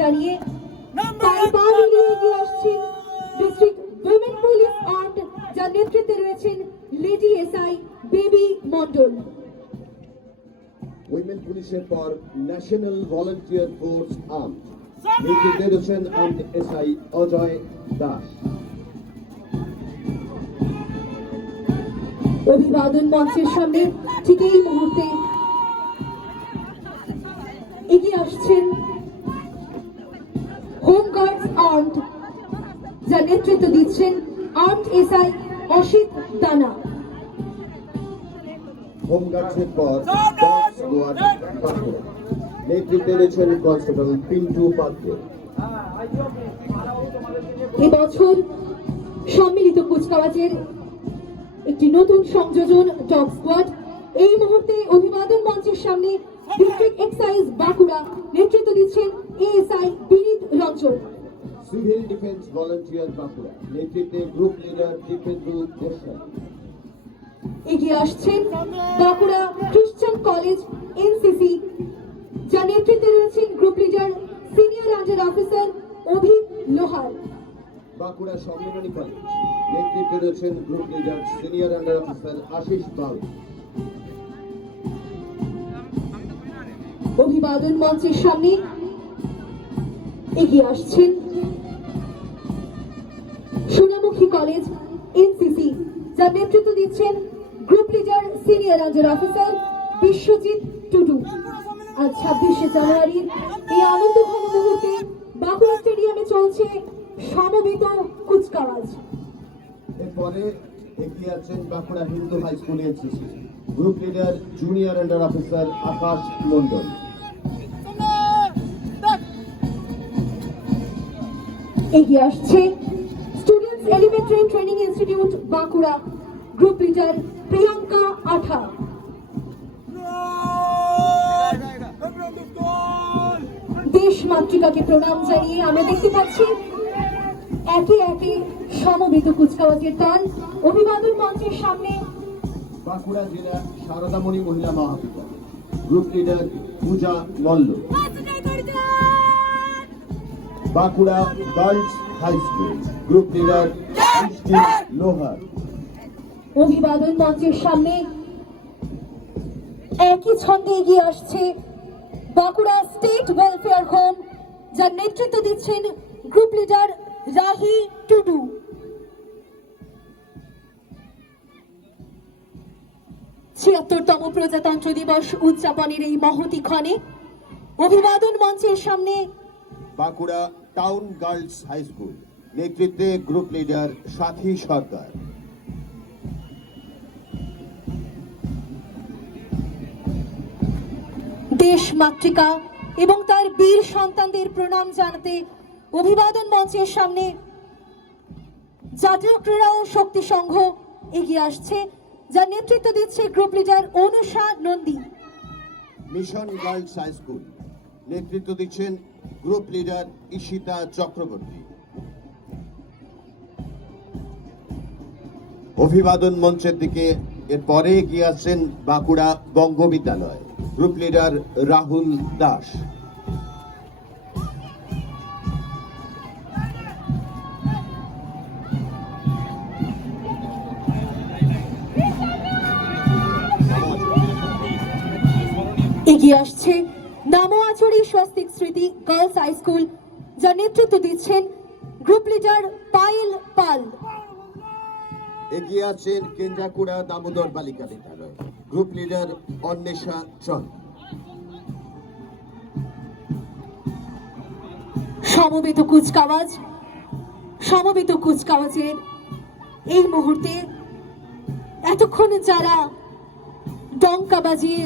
জানিয়ে তার পা মিলিয়ে এগিয়ে আসছেন ডিস্ট্রিক্ট উইমেন পুলিশ আর্মড, যার নেতৃত্বে রয়েছেন lady SI baby Mondal. Women পুলিশের পর ন্যাশনাল ভলান্টিয়ার ফোর্স আর্মড, নেতৃত্বে রয়েছেন আর্মড এসআই অজয় দাস। অভিবাদন মঞ্চের সামনে ঠিক এই মুহূর্তে এগিয়ে আসছেন হোমগার্ডস আর্মড, যার নেতৃত্ব দিচ্ছেন আর্মড এসআই অসিত দানা। হোমগার্ডসের পর ডগ স্কোয়াড বাঁকুড়া, নেতৃত্বে রয়েছেন কনস্টেবল পিন্টু পাত্র। এবছর সম্মিলিত কুচকাওয়াজের একটি নতুন সংযোজন ডগ স্কোয়াড। এই মুহূর্তে অভিবাদন মঞ্চের সামনে ডিস্ট্রিক্ট এক্সাইজ বাঁকুড়া, নেতৃত্ব দিচ্ছেন ASI Vineet Ranjan. Civil defence volunteer Bankura, নেতৃত্বে গ্রুপ লিডার দীপেন্দু গোস্বামী। এগিয়ে আসছেন বাঁকুড়া খ্রিস্টান কলেজ এনসিসি, যার নেতৃত্বে রয়েছেন group leader senior under officer Abhik Lohar. Bankura Sammilani college, নেতৃত্বে রয়েছেন group leader senior under officer Ashis বাউ। অভিবাদন মঞ্চের সামনে এগিয়ে আসছেন সোনামুখী কলেজ এনসিসি, যার নেতৃত্ব দিচ্ছেন group leader senior under officer Biswajit Tudu. আজ 26শে জানুয়ারির এই আনন্দঘন মুহূর্তে বাঁকুড়া স্টেডিয়ামে চলছে সমবেত কুচকাওয়াজ। এরপরে এগিয়ে আছেন Bankura Hindu high school NCC, group leader junior under officer Akash Mondal. এগিয়ে আসছে students elementary training institute Bankura, group leader Priyanka Atha. দেশ মাতৃকাকে প্রণাম জানিয়ে আমরা দেখতে পাচ্ছি একে একে সমবেত কুচকাওয়াজের দল অভিবাদন মঞ্চের সামনে। বাঁকুড়া জেলা Saradamani Mahila Mahavidyalaya, group leader Puja Malla. Bankura girls high school, group leader Brishti Lohar. অভিবাদন মঞ্চের সামনে একই ছন্দে এগিয়ে আসছে বাঁকুড়া স্টেট ওয়েলফেয়ার হোম, যার নেতৃত্ব দিচ্ছেন গ্রুপ লিডার রাহি টুডু। ৭৬তম প্রজাতন্ত্র দিবস উদযাপনের এই মহতী ক্ষণে অভিবাদন মঞ্চের সামনে Bankura town girls high school, নেতৃত্বে গ্রুপ লিডার সাথী সরকার। দেশ মাতৃকা এবং তার বীর সন্তানদের প্রণাম জানাতে অভিবাদন মঞ্চের সামনে জাতীয় ক্রীড়া ও শক্তি সংঘ এগিয়ে আসছে, যার নেতৃত্ব দিচ্ছে group leader Anusha Nandi. Mission girls high school, নেতৃত্ব দিচ্ছেন গ্রুপ লিডার ঈশিতা চক্রবর্তী। অভিবাদন মঞ্চের দিকে এরপরে এগিয়ে আসছেন বাঁকুড়া বঙ্গ বিদ্যালয়, গ্রুপ লিডার রাহুল দাস। এগিয়ে আসছে নামোয়াচড়ি স্বস্তিক স্মৃতি গার্লস হাই স্কুল, যার নেতৃত্ব দিচ্ছেন গ্রুপ লিডার পায়েল পাল। এগিয়ে আছেন কেন্দ্রাকুড়া দামোদর বালিকা বিদ্যালয়, গ্রুপ লিডার অন্বেষা চন্দ। সমবেত কুচকাওয়াজের এই মুহূর্তে এতক্ষণ যারা ডঙ্কা বাজিয়ে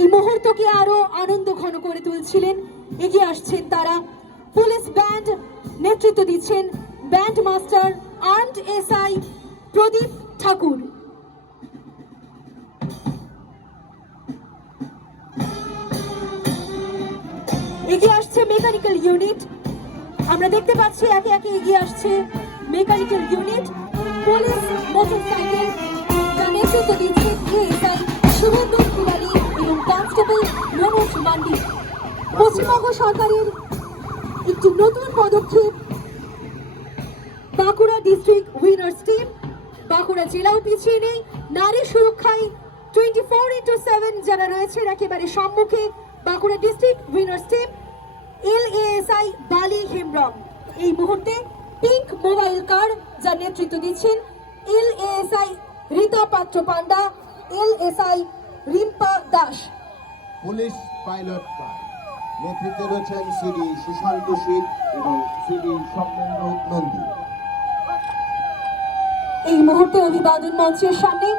এই মুহূর্তকে আরো আনন্দ ঘন করে তুলছিলেন, এগিয়ে আসছেন তারা। পুলিশ ব্যান্ড, নেতৃত্ব দিচ্ছেন ব্যান্ড মাস্টার আর্মড এসআই প্রদীপ ঠাকুর। এগিয়ে আসছে মেকানিক্যাল ইউনিট, আমরা দেখতে পাচ্ছি একে একে এগিয়ে আসছে মেকানিক্যাল ইউনিট। পুলিশ মোটরসাইকেল, যার নেতৃত্ব দিচ্ছে এএসআই শুভেন্দু তিওয়ারি এবং কনস্টেবল মনোজ মান্ডি। পশ্চিমবঙ্গ সরকারের একটি নতুন পদক্ষেপ Bankura district winners team. Bankura জেলাও পিছিয়ে নেই, নারী সুরক্ষায় 24/7 যারা রয়েছেন একেবারে সম্মুখে Bankura district winners team LASI Bali Hembram. এই মুহূর্তে পিঙ্ক মোবাইল কার যার নেতৃত্ব দিচ্ছেন LASI রীতা পাত্র পান্ডা, LSI Rimpa Das. Police pilot কার নেতৃত্বে রয়েছেন সিডি সুশান্ত শীত এবং সিডি স্বপ্নেন্দ্র নন্দী। এই মুহূর্তে অভিবাদন মঞ্চের সামনে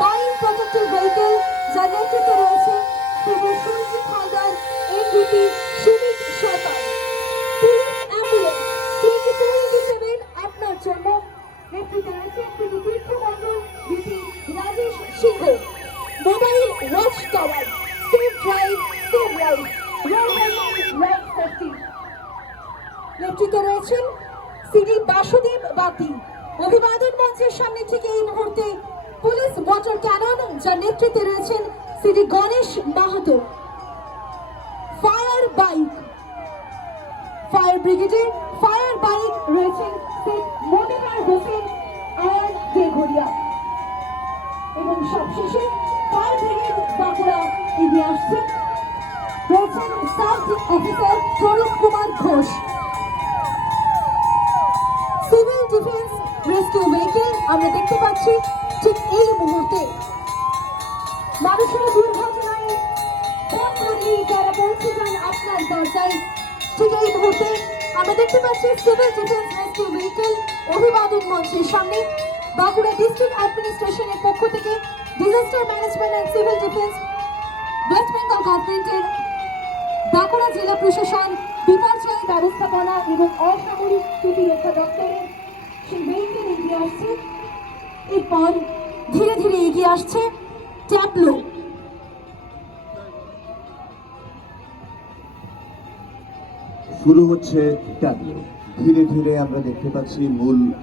মাইন প্রোটেক্টিভ ভেহিকল যার নেতৃত্বে রয়েছে civil Surajit Haldar, MVP Sumit Sarkar. Police ambulance 24/7 আপনার জন্য নেতৃত্বে রয়েছে civil Tirtha Mondal, VP Rajesh Singha. Mobile watch tower safe drive save life, road helmet life safety. নেতৃত্বে রয়েছেন সিডি বাসুদেব বাতি। অভিবাদন মঞ্চের সামনে থেকে এই মুহূর্তে পুলিশ ওয়াটার ক্যানন যার নেতৃত্বে রয়েছেন CD Ganesh Mahato. Fire bike, fire ব্রিগেডে ফায়ার বাইক রয়েছেন মনিহার হোসেন আয়ার দেঘরিয়া। এবং সবশেষে ফায়ার ব্রিগেড বাঁকুড়া এগিয়ে আসছেন রয়েছেন sub officer Tarun Kumar Ghosh. Civil defence rescue vehicle আমরা দেখতে পাচ্ছি ঠিক এই মুহূর্তে মানুষের দুর্ঘটনায় ফোন করলেই যারা পৌঁছে যান আপনার দরজায়, ঠিক এই মুহূর্তে আমরা দেখতে পাচ্ছি সিভিল ডিফেন্স রেস্কিউ ভেহিকল অভিবাদন মঞ্চের সামনে বাঁকুড়া ডিস্ট্রিক্ট অ্যাডমিনিস্ট্রেশনের পক্ষ থেকে disaster management and civil defence West Bengal গভর্নমেন্টের বাঁকুড়া জেলা প্রশাসন বিপর্যয় ব্যবস্থাপনা এবং অসামরিক প্রতিরক্ষা দপ্তরের সেই ভেহিকল এগিয়ে আসছে। এরপর ধীরে ধীরে এগিয়ে আসছে ট্যাবলো। শুরু হচ্ছে ট্যাবলো। ধীরে ধীরে আমরা দেখতে পাচ্ছি মূল